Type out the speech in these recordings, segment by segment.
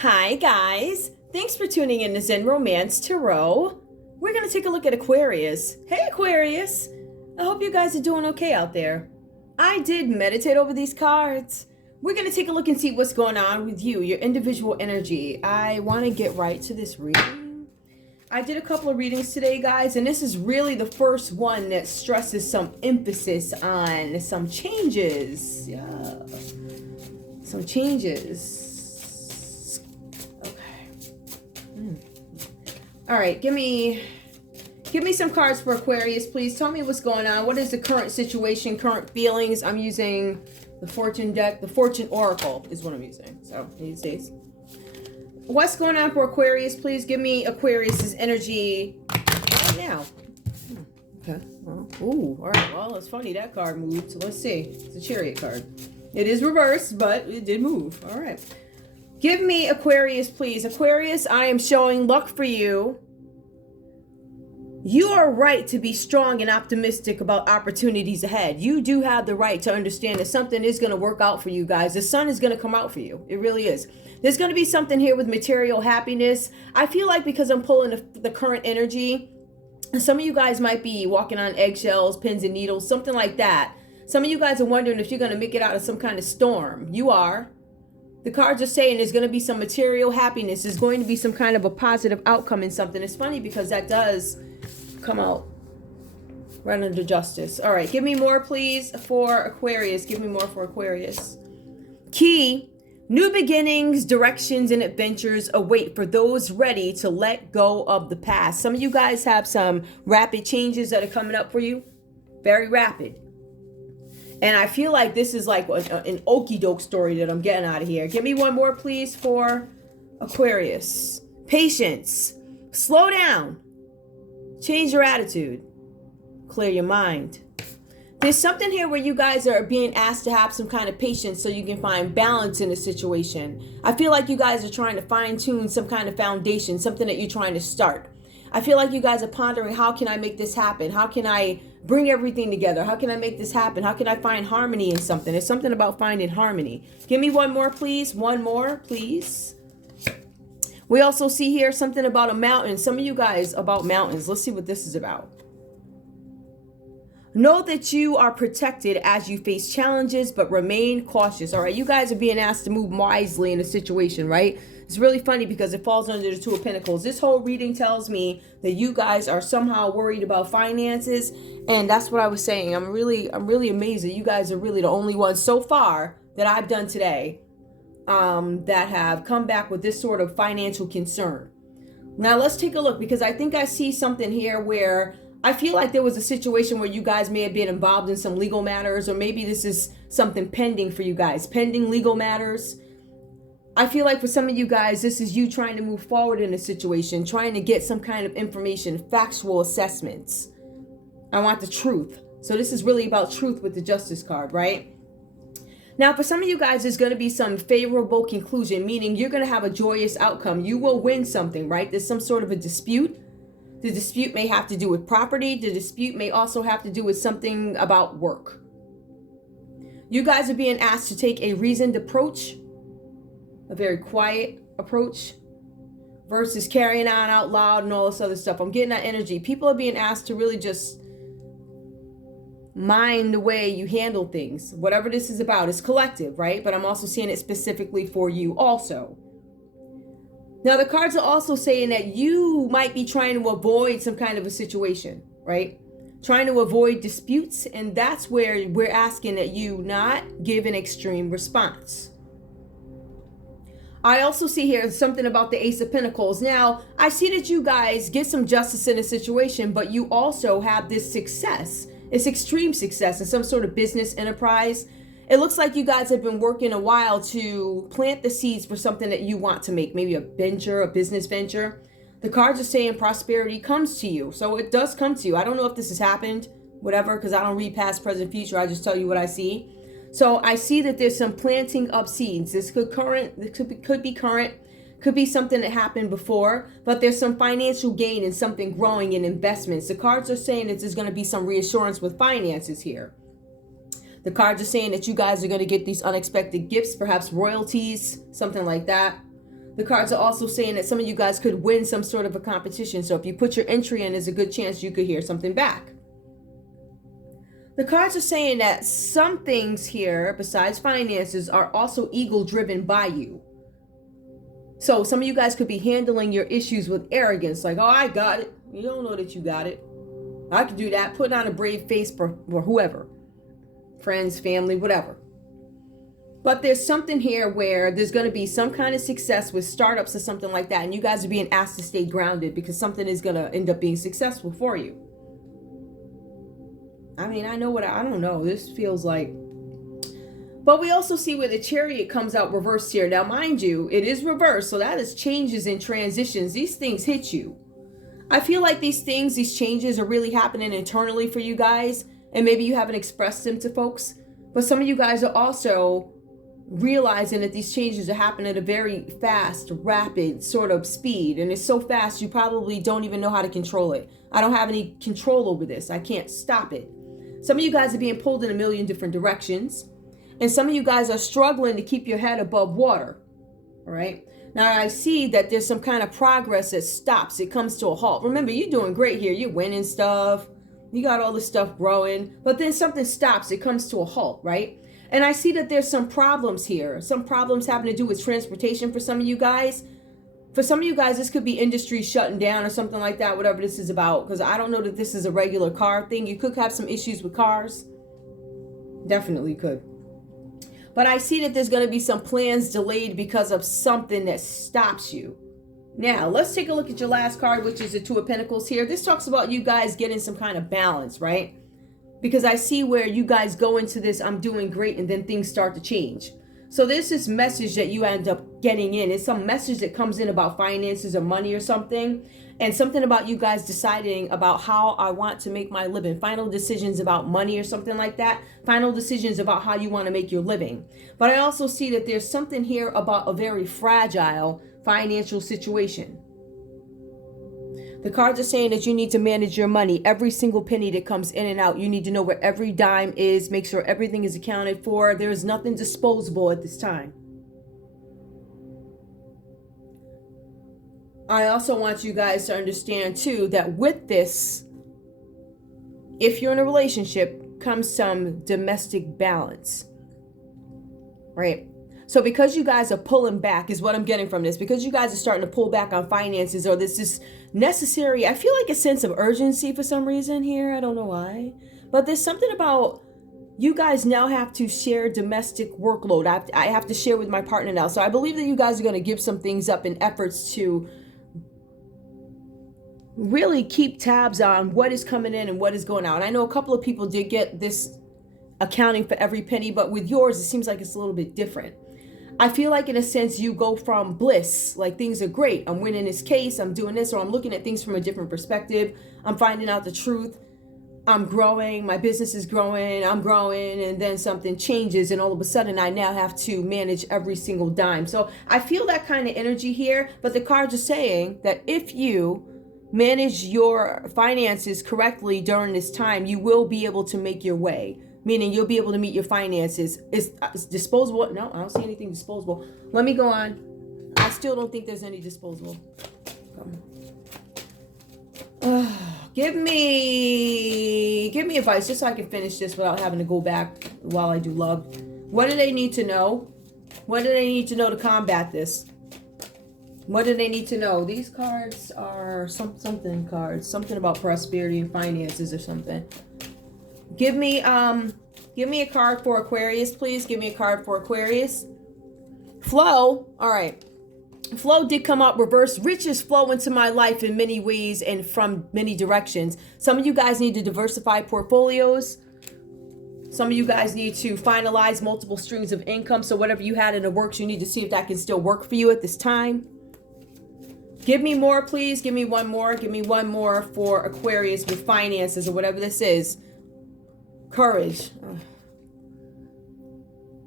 Hi guys, thanks for tuning in to Zen Romance Tarot. We're going to take a look at Aquarius. Hey Aquarius, I hope you guys are doing okay out there. I did meditate over these cards. We're going to take a look and see what's going on with you, your individual energy. I want to get right to this reading. I did a couple of readings today, guys, and this is really the first one that stresses some emphasis on some changes. Yeah, some changes. All right, give me some cards for Aquarius, please. Tell me what's going on. What is the current situation, current feelings? I'm using the Fortune deck. The Fortune Oracle is what I'm using. So, these days. What's going on for Aquarius, please? Give me Aquarius's energy right now. Okay. Well, ooh, all right. Well, it's funny that card moved. So let's see. It's a Chariot card. It is reversed, but it did move. All right. Give me Aquarius, please. Aquarius, I am showing luck for you. You are right to be strong and optimistic about opportunities ahead. You do have the right to understand that something is going to work out for you guys. The sun is going to come out for you. It really is. There's going to be something here with material happiness. I feel like because I'm pulling the current energy, some of you guys might be walking on eggshells, pins and needles, something like that. Some of you guys are wondering if you're going to make it out of some kind of storm. You are. The cards are saying there's going to be some material happiness. There's going to be some kind of a positive outcome in something. It's funny because that does come out right under justice. All right, give me more, please, for Aquarius. Give me more for Aquarius. Key, new beginnings, directions, and adventures await for those ready to let go of the past. Some of you guys have some rapid changes that are coming up for you. Very rapid. And I feel like this is like an okie doke story that I'm getting out of here. Give me one more, please, for Aquarius. Patience. Slow down. Change your attitude. Clear your mind. There's something here where you guys are being asked to have some kind of patience so you can find balance in a situation. I feel like you guys are trying to fine tune some kind of foundation, something that you're trying to start. I feel like you guys are pondering, how can I make this happen? How can I bring everything together? How can I make this happen? How can I find harmony in something? There's something about finding harmony. Give me one more, please. One more, please. We also see here something about a mountain. Some of you guys about mountains. Let's see what this is about. Know that you are protected as you face challenges, but remain cautious. All right, you guys are being asked to move wisely in a situation, right? It's really funny because it falls under the Two of Pentacles. This whole reading tells me that you guys are somehow worried about finances, and that's what I was saying. I'm really amazed that you guys are really the only ones so far that I've done today that have come back with this sort of financial concern. Now let's take a look, because I think I see something here where I feel like there was a situation where you guys may have been involved in some legal matters, or maybe this is something pending for you guys, pending legal matters. I feel like for some of you guys, this is you trying to move forward in a situation, trying to get some kind of information, factual assessments. I want the truth. So this is really about truth with the Justice card, right? Now, for some of you guys, there's going to be some favorable conclusion, meaning you're going to have a joyous outcome. You will win something, right? There's some sort of a dispute. The dispute may have to do with property. The dispute may also have to do with something about work. You guys are being asked to take a reasoned approach, a very quiet approach, versus carrying on out loud and all this other stuff. I'm getting that energy. People are being asked to really just mind the way you handle things. Whatever this is about, it's collective, right? But I'm also seeing it specifically for you also. Now, the cards are also saying that you might be trying to avoid some kind of a situation, right? Trying to avoid disputes. And that's where we're asking that you not give an extreme response. I also see here something about the Ace of Pentacles. Now, I see that you guys get some justice in a situation, but you also have this success. It's extreme success in some sort of business enterprise. It looks like you guys have been working a while to plant the seeds for something that you want to make, maybe a venture, a business venture. The cards are saying prosperity comes to you. So it does come to you. I don't know if this has happened, whatever, because I don't read past, present, future. I just tell you what I see. So I see that there's some planting of seeds. This could be current, could be something that happened before, but there's some financial gain in something growing in investments. The cards are saying that there's going to be some reassurance with finances here. The cards are saying that you guys are going to get these unexpected gifts, perhaps royalties, something like that. The cards are also saying that some of you guys could win some sort of a competition. So if you put your entry in, there's a good chance you could hear something back. The cards are saying that some things here, besides finances, are also ego-driven by you. So some of you guys could be handling your issues with arrogance. Like, oh, I got it. You don't know that you got it. I can do that. Putting on a brave face for whoever. Friends, family, whatever. But there's something here where there's going to be some kind of success with startups or something like that. And you guys are being asked to stay grounded because something is going to end up being successful for you. I mean, I don't know. This feels like. But we also see where the Chariot comes out reversed here. Now, mind you, it is reversed. So that is changes and transitions. These things hit you. I feel like these changes are really happening internally for you guys. And maybe you haven't expressed them to folks. But some of you guys are also realizing that these changes are happening at a very fast, rapid sort of speed. And it's so fast, you probably don't even know how to control it. I don't have any control over this. I can't stop it. Some of you guys are being pulled in a million different directions. And some of you guys are struggling to keep your head above water. All right. Now I see that there's some kind of progress that stops. It comes to a halt. Remember, you're doing great here. You're winning stuff. You got all this stuff growing. But then something stops. It comes to a halt, right? And I see that there's some problems here. Some problems having to do with transportation for some of you guys. For some of you guys, this could be industry shutting down or something like that, whatever this is about. Because I don't know that this is a regular car thing. You could have some issues with cars. Definitely could. But I see that there's going to be some plans delayed because of something that stops you. Now, let's take a look at your last card, which is the Two of Pentacles here. This talks about you guys getting some kind of balance, right? Because I see where you guys go into this, I'm doing great, and then things start to change. So there's this message that you end up getting in. It's some message that comes in about finances or money or something. And something about you guys deciding about how I want to make my living. Final decisions about money or something like that. Final decisions about how you want to make your living. But I also see that there's something here about a very fragile financial situation. The cards are saying that you need to manage your money. Every single penny that comes in and out. You need to know where every dime is. Make sure everything is accounted for. There is nothing disposable at this time. I also want you guys to understand too that with this, if you're in a relationship, comes some domestic balance, right? So because you guys are pulling back is what I'm getting from this, because you guys are starting to pull back on finances, or this is necessary. I feel like a sense of urgency for some reason here. I don't know why, but there's something about you guys now have to share domestic workload. I have to share with my partner now. So I believe that you guys are going to give some things up in efforts to really keep tabs on what is coming in and what is going out. And I know a couple of people did get this accounting for every penny, but with yours, it seems like it's a little bit different. I feel like in a sense you go from bliss, like things are great. I'm winning this case, I'm doing this, or I'm looking at things from a different perspective. I'm finding out the truth. I'm growing, my business is growing, I'm growing, and then something changes and all of a sudden I now have to manage every single dime. So I feel that kind of energy here, but the cards are saying that if you manage your finances correctly during this time, you will be able to make your way. Meaning you'll be able to meet your finances. Is disposable? No, I don't see anything disposable. Let me go on. I still don't think there's any disposable. Give me advice just so I can finish this without having to go back while I do love. What do they need to know? What do they need to know to combat this? What do they need to know? These cards are something cards. Something about prosperity and finances or something. Give me a card for Aquarius, please. Give me a card for Aquarius. Flow. All right. Flow did come out reverse. Riches flow into my life in many ways and from many directions. Some of you guys need to diversify portfolios. Some of you guys need to finalize multiple streams of income. So whatever you had in the works, you need to see if that can still work for you at this time. Give me more, please. Give me one more. Give me one more for Aquarius with finances or whatever this is. Courage.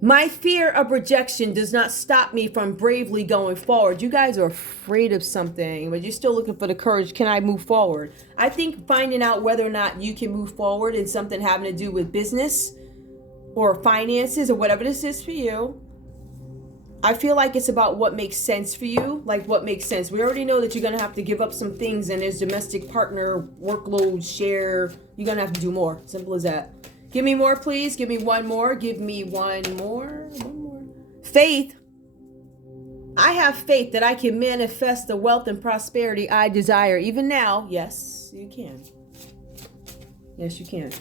My fear of rejection does not stop me from bravely going forward. You guys are afraid of something, but you're still looking for the courage. Can I move forward? I think finding out whether or not you can move forward in something having to do with business or finances or whatever this is for you. I feel like it's about what makes sense for you, like what makes sense. We already know that you're going to have to give up some things, and there's domestic partner, workload, share. You're going to have to do more. Simple as that. Give me more, please. Give me one more. Give me one more. One more. Faith. I have faith that I can manifest the wealth and prosperity I desire. Even now, yes, you can. Yes, you can.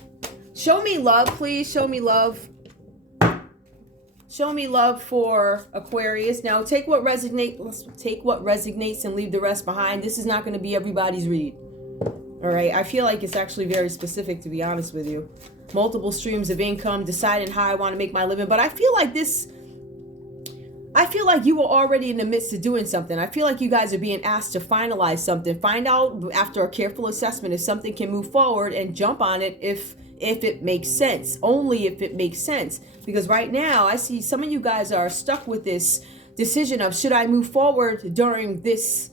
Show me love, please. Show me love. Show me love for Aquarius. Now, take what resonates and leave the rest behind. This is not going to be everybody's read. All right. I feel like it's actually very specific, to be honest with you. Multiple streams of income, deciding how I want to make my living. But I feel like you were already in the midst of doing something. I feel like you guys are being asked to finalize something. Find out after a careful assessment if something can move forward, and jump on it if it makes sense. Only if it makes sense. Because right now, I see some of you guys are stuck with this decision of, should I move forward during this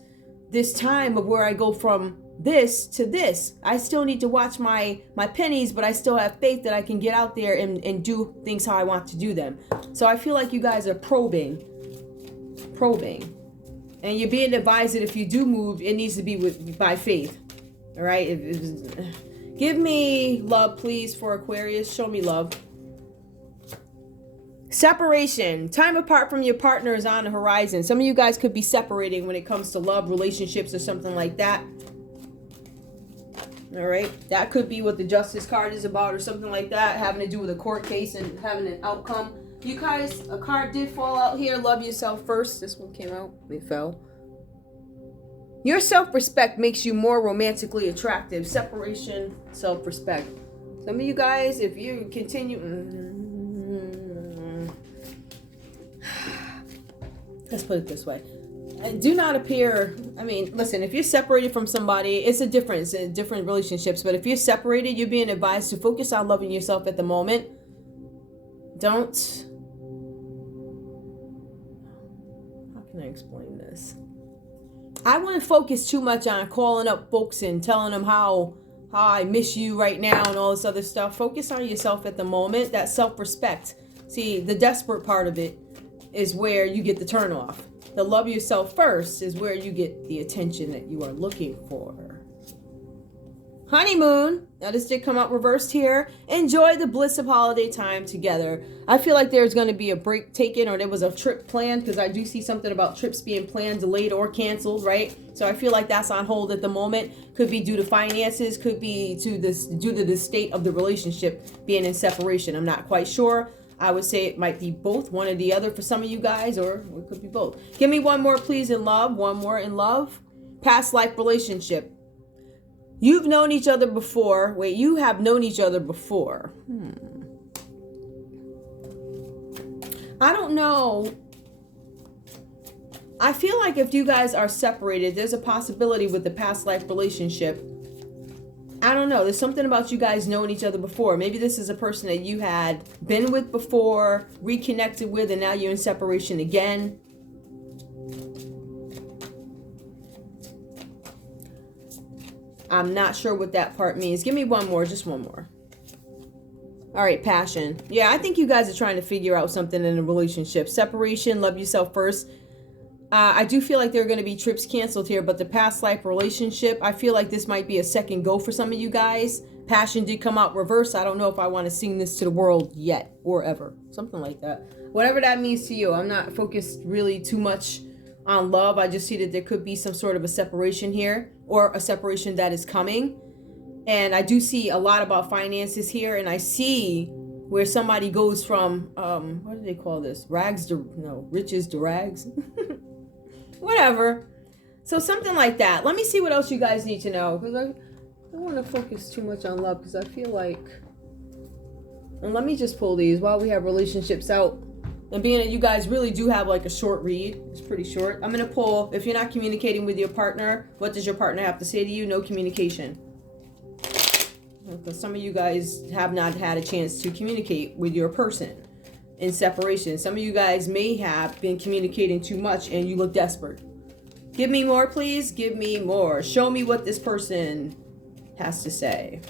time of where I go from this to this? I still need to watch my pennies, but I still have faith that I can get out there and do things how I want to do them. So I feel like you guys are probing. And you're being advised that if you do move, it needs to be by faith. All right? Give me love, please, for Aquarius. Show me love. Separation. Time apart from your partner is on the horizon. Some of you guys could be separating when it comes to love, relationships, or something like that. All right. That could be what the Justice card is about, or something like that, having to do with a court case and having an outcome. You guys, a card did fall out here. Love yourself first. This one came out. It fell. Your self-respect makes you more romantically attractive. Separation, self-respect. Some of you guys, if you continue... Let's put it this way. Do not appear... I mean, listen, if you're separated from somebody, it's a difference in different relationships. But if you're separated, you're being advised to focus on loving yourself at the moment. Don't... How can I explain this? I wouldn't focus too much on calling up folks and telling them how I miss you right now and all this other stuff. Focus on yourself at the moment. That self-respect. See, the desperate part of it is where you get the turn off. The love yourself first is where you get the attention that you are looking for. Honeymoon. Now this did come out reversed here. Enjoy the bliss of holiday time together. I feel like there's going to be a break taken, or there was a trip planned, because I do see something about trips being planned, delayed, or canceled, right? So I feel like that's on hold at the moment. Could be due to finances, could be due to the state of the relationship being in separation. I'm not quite sure. I would say it might be both, one or the other for some of you guys, or it could be both. Give me one more, please, in love. One more in love. Past life relationship. You've known each other before. Wait, you have known each other before. I don't know. I feel like if you guys are separated, there's a possibility with the past life relationship. I don't know. There's something about you guys knowing each other before. Maybe this is a person that you had been with before, reconnected with, and now you're in separation again. I'm not sure what that part means. Give me one more, just one more. All right, passion. Yeah, I think you guys are trying to figure out something in a relationship. Separation, love yourself first. I do feel like there are going to be trips canceled here, but the past life relationship, I feel like this might be a second go for some of you guys. Passion did come out reverse. I don't know if I want to sing this to the world yet or ever. Something like that. Whatever that means to you. I'm not focused really too much on love. I just see that there could be some sort of a separation here, or a separation that is coming. And I do see a lot about finances here, and I see where somebody goes from what do they call this, riches to rags. Whatever. So something like that. Let me see what else you guys need to know, because I don't want to focus too much on love, because I feel like, and let me just pull these while we have relationships out. And being that you guys really do have like a short read, it's pretty short. I'm going to pull, if you're not communicating with your partner, what does your partner have to say to you? No communication. Because some of you guys have not had a chance to communicate with your person in separation. Some of you guys may have been communicating too much and you look desperate. Give me more, please. Give me more. Show me what this person has to say.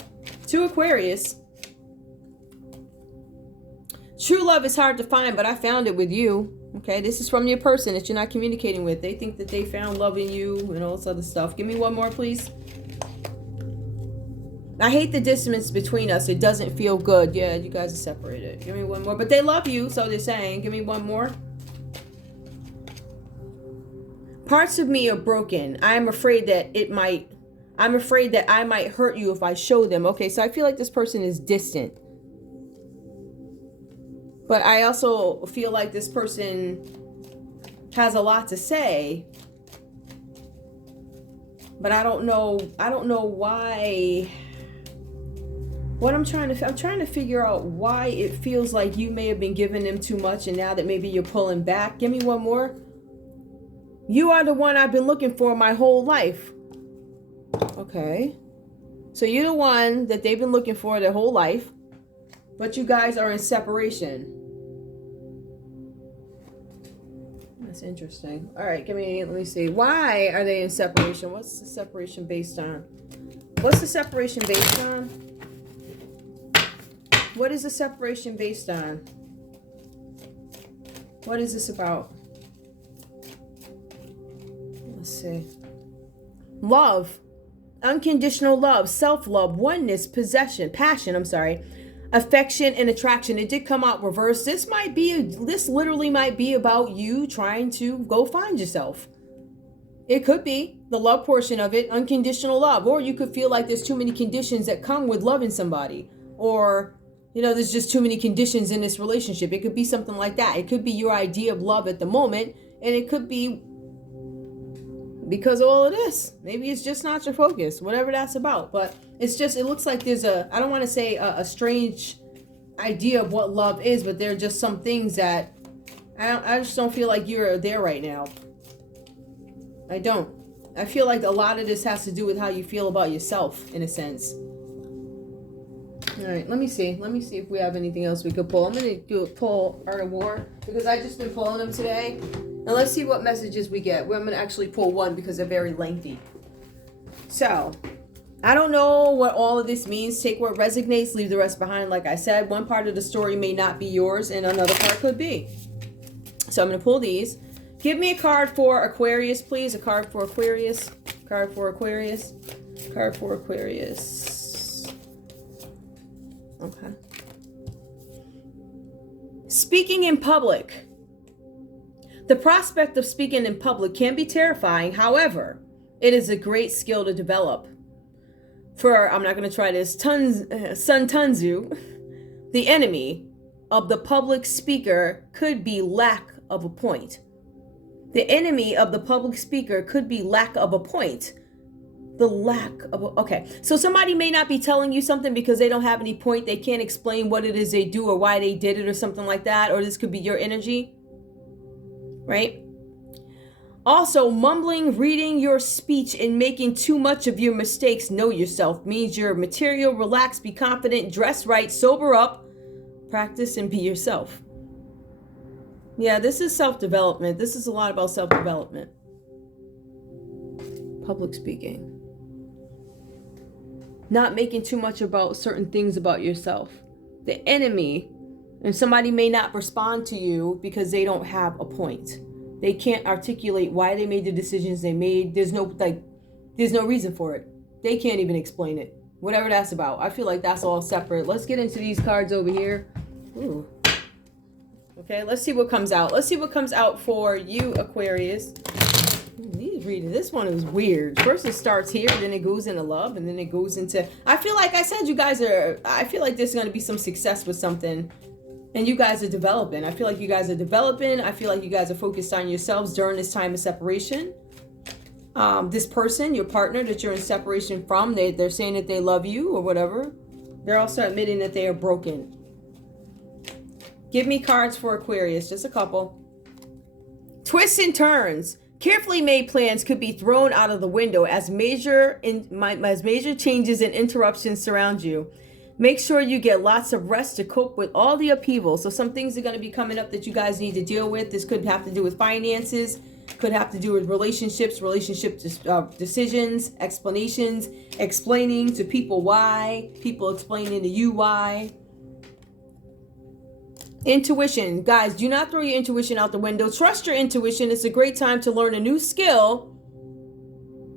To Aquarius. True love is hard to find, but I found it with you. Okay, this is from your person that you're not communicating with. They think that they found love in you and all this other stuff. Give me one more, please. I hate the distance between us. It doesn't feel good. Yeah, you guys are separated. Give me one more. But they love you, so they're saying. Give me one more. Parts of me are broken. I'm afraid that I might hurt you if I show them. Okay, so I feel like this person is distant. But I also feel like this person has a lot to say. But I don't know why. What I'm trying to figure out why it feels like you may have been giving them too much, and now that maybe you're pulling back. Give me one more. You are the one I've been looking for my whole life. Okay. So you're the one that they've been looking for their whole life, but you guys are in separation. That's interesting. All right, let me see. Why are they in separation? What's the separation based on? What's the separation based on? What is the separation based on? What is this about? Let's see. Love. Unconditional love. Self-love. Oneness. Possession. Passion. Affection and attraction. It did come out reverse. This literally might be about you trying to go find yourself. It could be the love portion of it, unconditional love. Or you could feel like there's too many conditions that come with loving somebody. Or, there's just too many conditions in this relationship. It could be something like that. It could be your idea of love at the moment. And it could be because of all of this. Maybe it's just not your focus, whatever that's about. But it looks like there's I don't want to say a strange idea of what love is, but there are just some things that I just don't feel like you're there right now. I don't. I feel like a lot of this has to do with how you feel about yourself, in a sense. All right, let me see if we have anything else we could pull. I'm going to do a pull Art of War because I've just been pulling them today. And let's see what messages we get. I'm going to actually pull one because they're very lengthy. So, I don't know what all of this means. Take what resonates, leave the rest behind. Like I said, one part of the story may not be yours and another part could be. So I'm going to pull these. Give me a card for Aquarius, please. A card for Aquarius. Card for Aquarius. Card for Aquarius. Okay. Speaking in public. The prospect of speaking in public can be terrifying. However, it is a great skill to develop. For, I'm not going to try this, Sun Tzu, the enemy of the public speaker could be lack of a point. The enemy of the public speaker could be lack of a point. Okay. So somebody may not be telling you something because they don't have any point. They can't explain what it is they do or why they did it or something like that. Or this could be your energy. Right? Also, mumbling, reading your speech, and making too much of your mistakes. Know yourself means you're material, relax, be confident, dress right, sober up, practice, and be yourself. Yeah, this is self-development. This is a lot about self-development. Public speaking. Not making too much about certain things about yourself. The enemy, and somebody may not respond to you because they don't have a point. They can't articulate why they made the decisions they made. There's no reason for it. They can't even explain it. Whatever that's about. I feel like that's all separate. Let's get into these cards over here. Ooh. Okay, let's see what comes out. Let's see what comes out for you, Aquarius. These readings, this one is weird. First it starts here, then it goes into love, and then it goes into... I feel like I said I feel like there's going to be some success with something. And you guys are developing. I feel like you guys are developing. I feel like you guys are focused on yourselves during this time of separation. This person, your partner that you're in separation from, they're saying that they love you or whatever. They're also admitting that they are broken. Give me cards for Aquarius, just a couple. Twists and turns. Carefully made plans could be thrown out of the window as major changes and interruptions surround you. Make sure you get lots of rest to cope with all the upheaval. So some things are going to be coming up that you guys need to deal with. This could have to do with finances, could have to do with relationships, decisions, explanations, explaining to people why, people explaining to you why. Intuition. Guys, do not throw your intuition out the window. Trust your intuition. It's a great time to learn a new skill,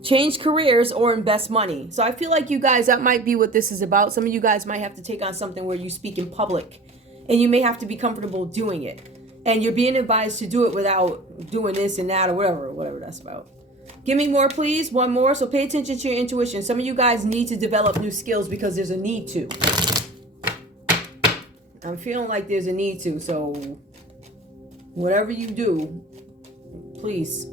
change careers, or invest money. So I feel like you guys, that might be what this is about. Some of you guys might have to take on something where you speak in public, and you may have to be comfortable doing it. And you're being advised to do it without doing this and that or whatever that's about. Give me more, please. One more. So pay attention to your intuition. Some of you guys need to develop new skills because there's a need to. I'm feeling like there's a need to. So whatever you do, please.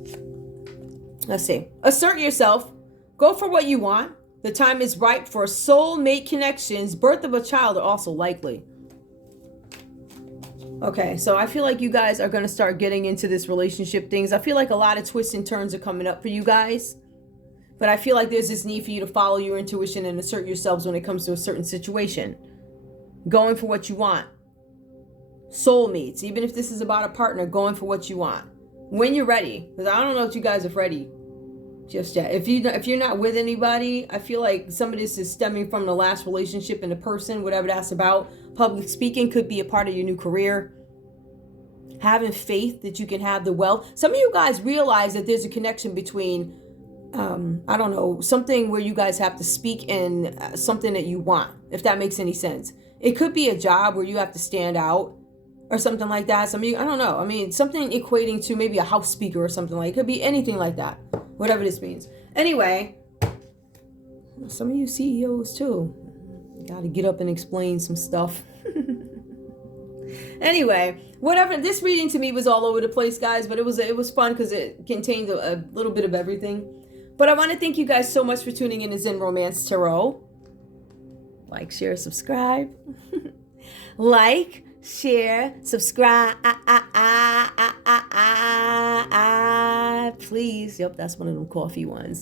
Let's see. Assert yourself. Go for what you want. The time is ripe for soulmate connections. Birth of a child are also likely. Okay, so I feel like you guys are going to start getting into this relationship things. I feel like a lot of twists and turns are coming up for you guys. But I feel like there's this need for you to follow your intuition and assert yourselves when it comes to a certain situation. Going for what you want. Soulmates. Even if this is about a partner, going for what you want. When you're ready. Because I don't know if you guys are ready just yet. If you're not with anybody, I feel like some of this is stemming from the last relationship and the person, whatever that's about. Public speaking could be a part of your new career. Having faith that you can have the wealth. Some of you guys realize that there's a connection between, I don't know, something where you guys have to speak in something that you want, if that makes any sense. It could be a job where you have to stand out or something like that. Some of you, I don't know. I mean, something equating to maybe a house speaker or something like it. Could be anything like that. Whatever this means. Anyway, some of you CEOs too. Got to get up and explain some stuff. Anyway, whatever. This reading to me was all over the place, guys, but it was fun because it contained a little bit of everything. But I want to thank you guys so much for tuning in to Zen Romance Tarot. Like, share, subscribe. Like, share, subscribe. Please. Yep, that's one of them coffee ones.